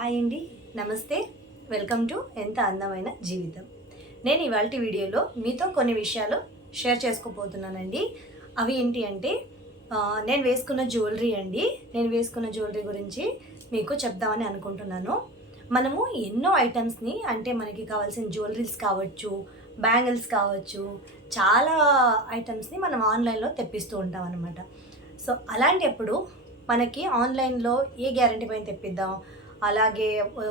Hi అండి. నమస్తే. Welcome to ఎంత అందమైన జీవితం. నేను ఇవాళ వీడియోలో మీతో కొన్ని విషయాలు షేర్ చేసుకోబోతున్నానండి. అవి ఏంటి అంటే నేను వేసుకున్న జ్యువెలరీ అండి. నేను వేసుకున్న జ్యువెలరీ గురించి మీకు చెప్దామని అనుకుంటున్నాను. మనము ఎన్నో ఐటమ్స్ని అంటే మనకి కావాల్సిన జ్యువెలరీస్ కావచ్చు బ్యాంగిల్స్ కావచ్చు చాలా ఐటమ్స్ని మనం ఆన్లైన్లో తెప్పిస్తూ ఉంటాం అనమాట సో అలాంటప్పుడు మనకి ఆన్లైన్లో ఏ గ్యారంటీ పైన తెప్పిద్దాం? అలాగే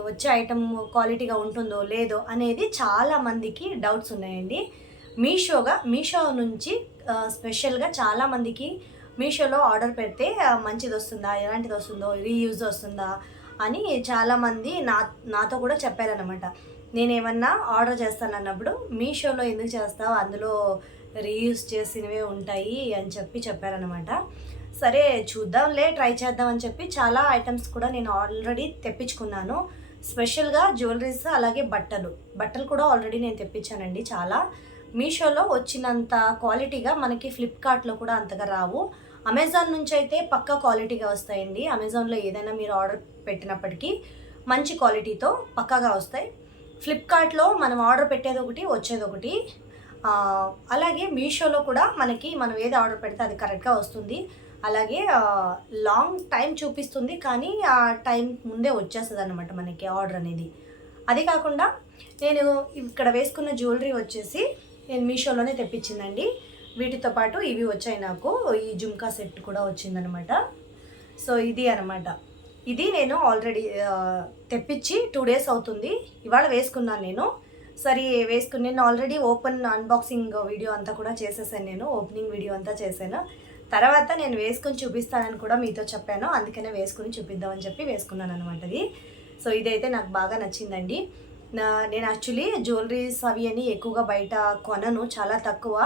వచ్చే ఐటమ్ క్వాలిటీగా ఉంటుందో లేదో అనేది చాలామందికి డౌట్స్ ఉన్నాయండి. మీషోగా మీషో నుంచి స్పెషల్గా చాలామందికి మీషోలో ఆర్డర్ పెడితే మంచిది వస్తుందా ఎలాంటిది వస్తుందో రీయూజ్ వస్తుందా అని చాలామంది నా నాతో కూడా చెప్పారనమాట నేను ఏమన్నా ఆర్డర్ చేస్తానన్నప్పుడు మీషోలో ఎందుకు చేస్తావు అందులో రీయూజ్ చేసినవే ఉంటాయి అని చెప్పి చెప్పారనమాట సరే చూద్దాంలే ట్రై చేద్దాం అని చెప్పి చాలా ఐటమ్స్ కూడా నేను ఆల్రెడీ తెప్పించుకున్నాను. స్పెషల్గా జ్యువెలరీస్ అలాగే బట్టలు. బట్టలు కూడా ఆల్రెడీ నేను తెప్పించానండి చాలా. మీషోలో వచ్చినంత క్వాలిటీగా మనకి ఫ్లిప్కార్ట్లో కూడా అంతగా రావు. అమెజాన్ నుంచి అయితే పక్కా క్వాలిటీగా వస్తాయండి. అమెజాన్లో ఏదైనా మీరు ఆర్డర్ పెట్టినప్పటికీ మంచి క్వాలిటీతో పక్కాగా వస్తాయి. ఫ్లిప్కార్ట్లో మనం ఆర్డర్ పెట్టేది ఒకటి వచ్చేది ఒకటి. అలాగే మీషోలో కూడా మనకి మనం ఏది ఆర్డర్ పెడితే అది కరెక్ట్గా వస్తుంది. అలాగే లాంగ్ టైం చూపిస్తుంది కానీ ఆ టైం ముందే వచ్చేస్తుంది అనమాట మనకి ఆర్డర్ అనేది. అది కాకుండా నేను ఇక్కడ వేసుకున్న జ్యువెలరీ వచ్చేసి నేను మీషోలోనే తెప్పించిందండి. వీటితో పాటు ఇవి వచ్చాయి నాకు. ఈ జుమ్కా సెట్ కూడా వచ్చిందనమాట సో ఇది అనమాట ఇది నేను ఆల్రెడీ తెప్పించి టూ డేస్ అవుతుంది. ఇవాళ వేసుకున్నాను నేను. సరే వేసుకుని నేను ఆల్రెడీ ఓపెన్ అన్బాక్సింగ్ వీడియో అంతా కూడా చేసేసాను నేను. ఓపెనింగ్ వీడియో అంతా చేశాను. తర్వాత నేను వేసుకొని చూపిస్తానని కూడా మీతో చెప్పాను. అందుకనే వేసుకుని చూపిద్దామని చెప్పి వేసుకున్నాను అనమాట అది. సో ఇదైతే నాకు బాగా నచ్చిందండి. నా నేను యాక్చువల్లీ జ్యువెలరీస్ అవి అని ఎక్కువగా బయట కొనను చాలా తక్కువ.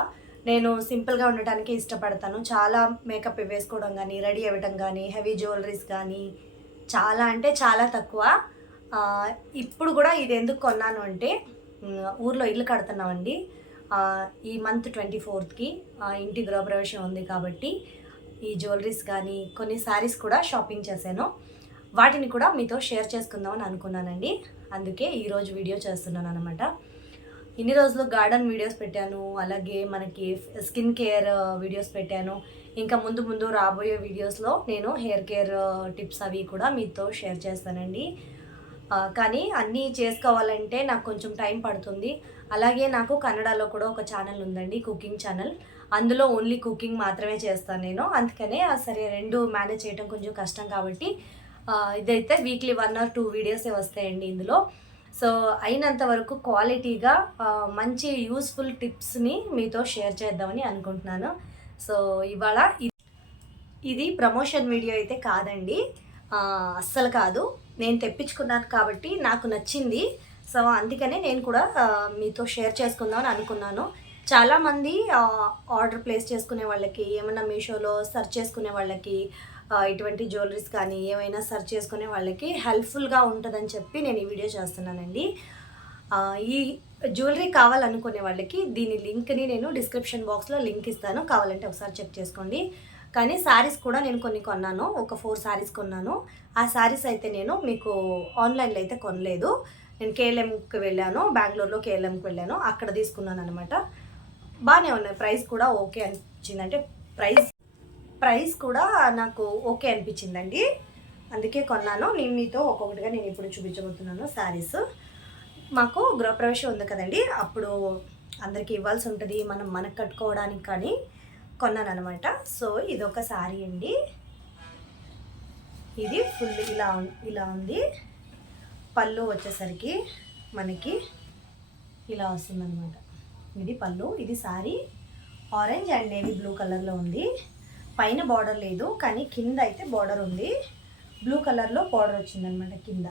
నేను సింపుల్గా ఉండటానికి ఇష్టపడతాను. చాలా మేకప్ వేసుకోవడం కానీ రెడీ అవ్వడం కానీ హెవీ జ్యువెలరీస్ కానీ చాలా అంటే చాలా తక్కువ. ఇప్పుడు కూడా ఇది ఎందుకు కొన్నాను అంటే ఊర్లో ఇల్లు కడుతున్నామండి. ఈ మంత్ ట్వంటీ ఫోర్త్కి ఇంటి గృహప్రవేశం ఉంది కాబట్టి ఈ జ్యువెలరీస్ కానీ కొన్ని శారీస్ కూడా షాపింగ్ చేశాను. వాటిని కూడా మీతో షేర్ చేసుకుందామని అనుకున్నానండి. అందుకే ఈరోజు వీడియో చేస్తున్నాను అనమాట ఇన్ని రోజులు గార్డెన్ వీడియోస్ పెట్టాను అలాగే మనకి స్కిన్ కేర్ వీడియోస్ పెట్టాను. ఇంకా ముందు ముందు రాబోయే వీడియోస్లో నేను హెయిర్ కేర్ టిప్స్ అవి కూడా మీతో షేర్ చేస్తానండి. కానీ అన్నీ చేసుకోవాలంటే నాకు కొంచెం టైం పడుతుంది. అలాగే నాకు కన్నడలో కూడా ఒక ఛానల్ ఉందండి కుకింగ్ ఛానల్. అందులో ఓన్లీ కుకింగ్ మాత్రమే చేస్తాను నేను. అందుకనే సరే రెండు మేనేజ్ చేయడం కొంచెం కష్టం కాబట్టి ఇదైతే వీక్లీ వన్ ఆర్ టూ వీడియోసే వస్తాయండి ఇందులో. సో అయినంత వరకు క్వాలిటీగా మంచి యూస్ఫుల్ టిప్స్ని మీతో షేర్ చేద్దామని అనుకుంటున్నాను. సో ఇవాళ ఇది ప్రమోషన్ వీడియో అయితే కాదండి. అస్సలు కాదు. నేను తెప్పించుకున్నాను కాబట్టి నాకు నచ్చింది. సో అందుకనే నేను కూడా మీతో షేర్ చేసుకుందామని అనుకున్నాను. చాలామంది ఆర్డర్ ప్లేస్ చేసుకునే వాళ్ళకి ఏమైనా మీషోలో సెర్చ్ చేసుకునే వాళ్ళకి ఇటువంటి జ్యువెలరీస్ కానీ ఏమైనా సెర్చ్ చేసుకునే వాళ్ళకి హెల్ప్ఫుల్గా ఉంటుందని చెప్పి నేను ఈ వీడియో చేస్తున్నానండి. ఈ జ్యువెలరీ కావాలనుకునే వాళ్ళకి దీని లింక్ని నేను డిస్క్రిప్షన్ బాక్స్లో లింక్ ఇస్తాను. కావాలంటే ఒకసారి చెక్ చేసుకోండి. కానీ శారీస్ కూడా నేను కొన్ని కొన్నాను. ఒక ఫోర్ శారీస్ కొన్నాను. ఆ శారీస్ అయితే నేను మీకు ఆన్లైన్లో అయితే కొనలేదు. నేను కేఎల్ఎంకి వెళ్ళాను. బెంగళూరులో కేఎల్ఎంకి వెళ్ళాను. అక్కడ తీసుకున్నాను అనమాట బాగానే ఉన్నాయి. ప్రైస్ కూడా ఓకే అనిపించింది అంటే ప్రైస్ ప్రైస్ కూడా నాకు ఓకే అనిపించిందండి. అందుకే కొన్నాను. నేను మీతో ఒక్కొక్కటిగా నేను ఇప్పుడు చూపించబోతున్నాను శారీస్ మాకు గృహప్రవేశం ఉంది కదండి. అప్పుడు అందరికీ ఇవ్వాల్సి ఉంటుంది. మనం మనకు కట్టుకోవడానికి కానీ కొన్నాను అనమాట సో ఇది ఒక శారీ అండి. ఇది ఫుల్ ఇలా ఇలా ఉంది. పళ్ళు వచ్చేసరికి మనకి ఇలా వస్తుందన్నమాట. ఇది పళ్ళు ఇది saree orange and navy blue కలర్లో ఉంది. పైన బార్డర్ లేదు కానీ కింద అయితే బార్డర్ ఉంది. బ్లూ కలర్లో బార్డర్ వచ్చిందనమాట కింద.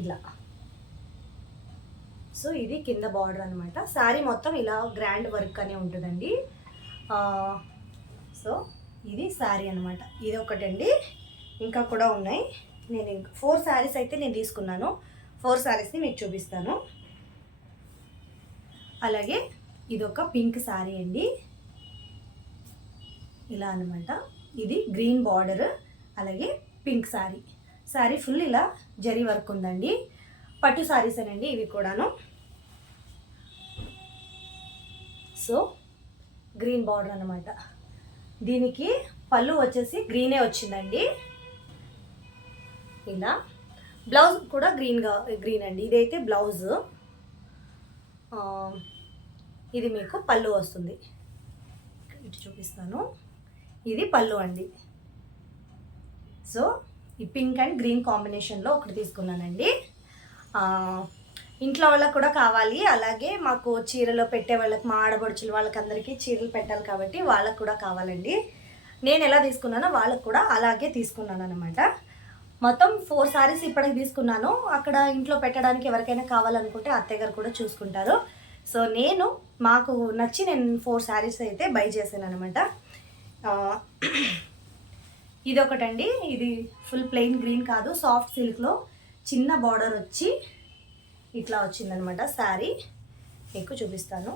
ఇలా. సో ఇది కింద బార్డర్ అనమాట శారీ మొత్తం ఇలా గ్రాండ్ వర్క్ అనే ఉంటుందండి. సో ఇది శారీ అనమాట ఇది ఒకటండి. ఇంకా కూడా ఉన్నాయి. నేను ఇంకా ఫోర్ శారీస్ అయితే నేను తీసుకున్నాను. ఫోర్ శారీస్ని మీకు చూపిస్తాను. అలాగే ఇది ఒక పింక్ శారీ అండి. ఇలా అనమాట ఇది గ్రీన్ బార్డర్ అలాగే పింక్ శారీ. శారీ ఫుల్ ఇలా జరీ వర్క్ ఉందండి. పట్టు శారీసేనండి ఇవి కూడాను. సో గ్రీన్ బార్డర్ అనమాట దీనికి పళ్ళు వచ్చేసి గ్రీనే వచ్చిందండి. ఇలా బ్లౌజ్ కూడా గ్రీన్గా గ్రీన్ అండి. ఇదైతే బ్లౌజ్. ఇది మీకు పళ్ళు వస్తుంది. ఇటు చూపిస్తాను. ఇది పళ్ళు అండి. సో ఈ పింక్ అండ్ గ్రీన్ కాంబినేషన్లో ఒకటి తీసుకున్నానండి. ఇంట్లో వాళ్ళకి కూడా కావాలి. అలాగే మాకు చీరలో పెట్టే వాళ్ళకి మా ఆడబడుచులు వాళ్ళకి అందరికీ చీరలు పెట్టాలి కాబట్టి వాళ్ళకి కూడా కావాలండి. నేను ఎలా తీసుకున్నానో వాళ్ళకి కూడా అలాగే తీసుకున్నాను అనమాట మొత్తం ఫోర్ సారీస్ ఇప్పటికి తీసుకున్నాను. అక్కడ ఇంట్లో పెట్టడానికి ఎవరికైనా కావాలనుకుంటే అత్తయ్య గారు కూడా చూసుకుంటారు. సో నేను మాకు నచ్చి నేను ఫోర్ శారీస్ అయితే బై చేశాను అనమాట ఇది ఒకటండి ఇది ఫుల్ ప్లెయిన్ గ్రీన్ కాదు. సాఫ్ట్ సిల్క్లో చిన్న బార్డర్ వచ్చి ఇట్లా వచ్చిందనమాట శారీ. మీకు చూపిస్తాను.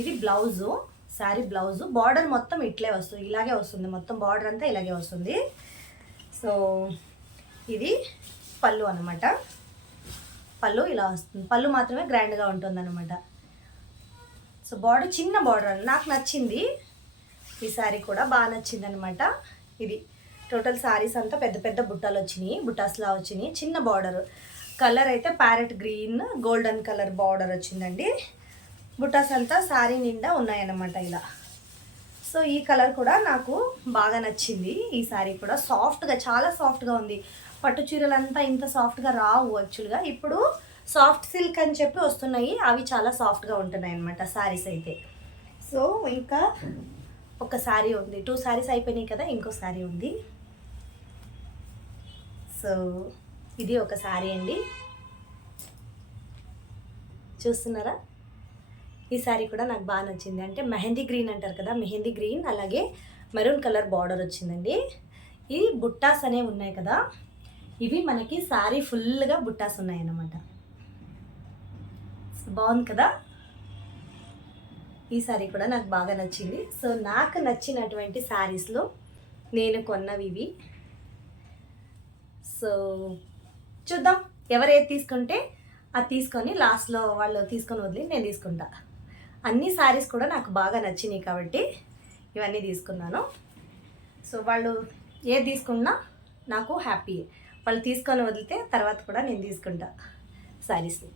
ఇది బ్లౌజు శారీ బ్లౌజు. బార్డర్ మొత్తం ఇట్లే వస్తుంది ఇలాగే వస్తుంది. మొత్తం బార్డర్ అంతా ఇలాగే వస్తుంది. సో ఇది పళ్ళు అనమాట. పళ్ళు ఇలా వస్తుంది. పళ్ళు మాత్రమే గ్రాండ్గా ఉంటుంది అనమాట సో బార్డర్ చిన్న బార్డర్ నాకు నచ్చింది. ఈ శారీ కూడా బాగా నచ్చింది అనమాట ఇది. టోటల్ శారీస్ అంతా పెద్ద పెద్ద బుట్టాలు వచ్చినాయి బుట్టాస్లా వచ్చినాయి. చిన్న బార్డర్. కలర్ అయితే parrot green golden colour border వచ్చిందండి. బుటాస్ అంతా శారీ నిండా ఉన్నాయన్నమాట ఇలా. సో ఈ కలర్ కూడా నాకు బాగా నచ్చింది. ఈ శారీ కూడా సాఫ్ట్గా చాలా సాఫ్ట్గా ఉంది. పట్టు చీరలంతా ఇంత సాఫ్ట్గా రావు యాక్చువల్గా. ఇప్పుడు సాఫ్ట్ సిల్క్ అని చెప్పి వస్తున్నాయి. అవి చాలా సాఫ్ట్గా ఉంటున్నాయి అనమాట శారీస్ అయితే. సో ఇంకా ఒక శారీ ఉంది. టూ శారీస్ అయిపోయినాయి కదా ఇంకో శారీ ఉంది. సో ఇది ఒక శారీ అండి. చూస్తున్నారా? ఈ శారీ కూడా నాకు బాగా నచ్చింది. అంటే మెహందీ గ్రీన్ అంటారు కదా మెహందీ గ్రీన్ అలాగే మెరూన్ కలర్ బార్డర్ వచ్చిందండి. ఈ బుట్టాస్ అనేవి ఉన్నాయి కదా ఇవి మనకి శారీ ఫుల్గా బుట్టాస్ ఉన్నాయి అన్నమాట బాగుంది కదా? ఈ శారీ కూడా నాకు బాగా నచ్చింది. సో నాకు నచ్చినటువంటి శారీస్లో నేను కొన్నవి ఇవి. సో చూద్దాం. ఎవరు తీసుకుంటే అది తీసుకొని లాస్ట్లో వాళ్ళు తీసుకొని వదిలి నేను తీసుకుంటా. అన్ని శారీస్ కూడా నాకు బాగా నచ్చినాయి కాబట్టి ఇవన్నీ తీసుకున్నాను. సో వాళ్ళు ఏది తీసుకున్నా నాకు హ్యాపీ వాళ్ళు తీసుకొని వదిలితే తర్వాత కూడా నేను తీసుకుంటా శారీస్ని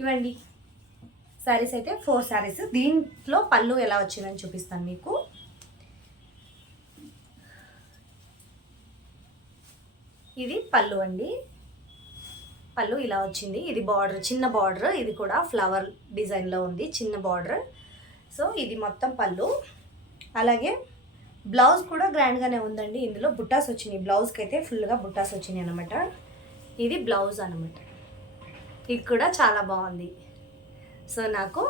ఇవ్వండి. శారీస్ అయితే ఫోర్ శారీస్ దీంట్లో పళ్ళు ఎలా వచ్చిందని చూపిస్తాను మీకు. ఇది పళ్ళు అండి. పళ్ళు ఇలా వచ్చింది. ఇది బార్డర్ చిన్న బార్డర్. ఇది కూడా ఫ్లవర్ డిజైన్లో ఉంది చిన్న బార్డర్. సో ఇది మొత్తం పళ్ళు. అలాగే బ్లౌజ్ కూడా గ్రాండ్గానే ఉందండి. ఇందులో బుట్టాస్ వచ్చినాయి. బ్లౌజ్కి అయితే ఫుల్గా బుట్టాస్ వచ్చినాయి అనమాట ఇది బ్లౌజ్ అనమాట ఇది కూడా చాలా బాగుంది. సో నాకు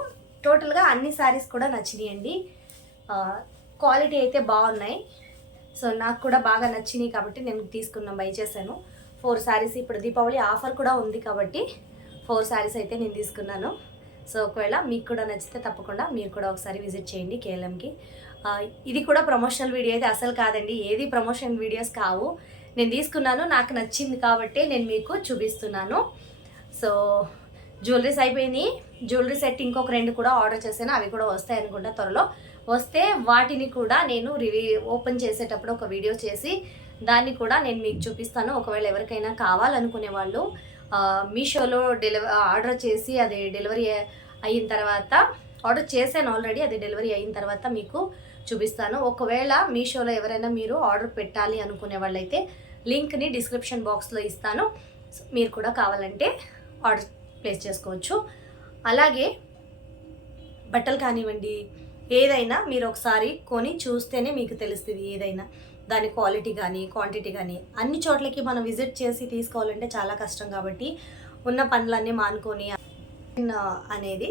టోటల్గా అన్ని శారీస్ కూడా నచ్చినాయండి. క్వాలిటీ అయితే బాగున్నాయి. సో నాకు కూడా బాగా నచ్చినాయి కాబట్టి నేను తీసుకున్న బై చేశాను. ఫోర్ శారీస్ ఇప్పుడు దీపావళి ఆఫర్ కూడా ఉంది కాబట్టి ఫోర్ శారీస్ అయితే నేను తీసుకున్నాను. సో ఒకవేళ మీకు కూడా నచ్చితే తప్పకుండా మీరు కూడా ఒకసారి విజిట్ చేయండి కేఎల్ఎంకి. ఇది కూడా ప్రమోషనల్ వీడియో అయితే అసలు కాదండి. ఏది ప్రమోషన్ వీడియోస్ కావు. నేను తీసుకున్నాను నాకు నచ్చింది కాబట్టి నేను మీకు చూపిస్తున్నాను. సో జ్యువెలరీస్ అయిపోయినాయి. జ్యువెలరీ సెట్ ఇంకొక రెండు కూడా ఆర్డర్ చేశాను. అవి కూడా వస్తాయి అనుకుంటా త్వరలో. వస్తే వాటిని కూడా నేను రివ్యూ ఓపెన్ చేసేటప్పుడు ఒక వీడియో చేసి దాన్ని కూడా నేను మీకు చూపిస్తాను. ఒకవేళ ఎవరికైనా కావాలనుకునే వాళ్ళు మీషోలో డెలివరీ ఆర్డర్ చేసి అది డెలివరీ అయిన తర్వాత ఆర్డర్ చేశాను ఆల్రెడీ అది డెలివరీ అయిన తర్వాత మీకు చూపిస్తాను. ఒకవేళ మీషోలో ఎవరైనా మీరు ఆర్డర్ పెట్టాలి అనుకునే వాళ్ళైతే లింక్ని డిస్క్రిప్షన్ బాక్స్లో ఇస్తాను. మీరు కూడా కావాలంటే ఆర్డర్ ప్లేస్ చేసుకోవచ్చు. అలాగే బట్టలు కానివ్వండి ఏదైనా మీరు ఒకసారి కొని చూస్తేనే మీకు తెలుస్తుంది ఏదైనా. దాని క్వాలిటీ కానీ క్వాంటిటీ కానీ అన్ని చోట్లకి మనం విజిట్ చేసి తీసుకోవాలంటే చాలా కష్టం కాబట్టి ఉన్న పనులన్నీ మానుకొని అనేది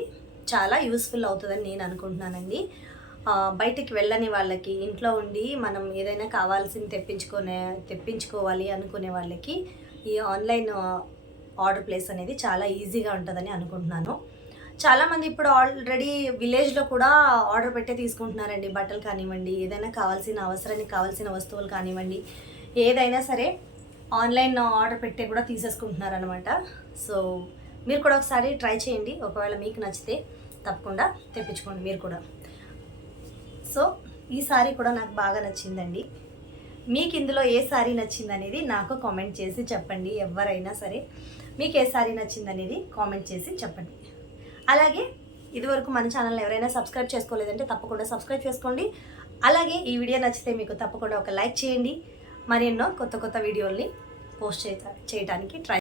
చాలా యూస్ఫుల్ అవుతుందని నేను అనుకుంటున్నానండి. బయటికి వెళ్ళని వాళ్ళకి ఇంట్లో ఉండి మనం ఏదైనా కావాల్సింది తెప్పించుకునే తెప్పించుకోవాలి అనుకునే వాళ్ళకి ఈ ఆన్లైన్ ఆర్డర్ ప్లేస్ అనేది చాలా ఈజీగా ఉంటుందని అనుకుంటున్నాను. చాలామంది ఇప్పుడు ఆల్రెడీ విలేజ్లో కూడా ఆర్డర్ పెట్టే తీసుకుంటున్నారండి. బట్టలు కానివ్వండి ఏదైనా కావాల్సిన అవసరానికి కావాల్సిన వస్తువులు కానివ్వండి ఏదైనా సరే ఆన్లైన్ ఆర్డర్ పెట్టే కూడా తీసేసుకుంటున్నారనమాట సో మీరు కూడా ఒకసారి ట్రై చేయండి. ఒకవేళ మీకు నచ్చితే తప్పకుండా తెప్పించుకోండి మీరు కూడా. సో ఈ సారీ కూడా నాకు బాగా నచ్చిందండి. మీకు ఇందులో ఏ సారీ నచ్చింది అనేది నాకు కామెంట్ చేసి చెప్పండి. ఎవరైనా సరే మీకు ఏ సారీ నచ్చింది అనేది కామెంట్ చేసి చెప్పండి. అలాగే ఇదివరకు మన ఛానల్ ఎవరైనా సబ్స్క్రైబ్ చేసుకోలేదంటే తప్పకుండా సబ్స్క్రైబ్ చేసుకోండి. అలాగే ఈ వీడియో నచ్చితే మీకు తప్పకుండా ఒక లైక్ చేయండి. మరెన్నో కొత్త కొత్త వీడియోల్ని పోస్ట్ చేయ చేయడానికి ట్రై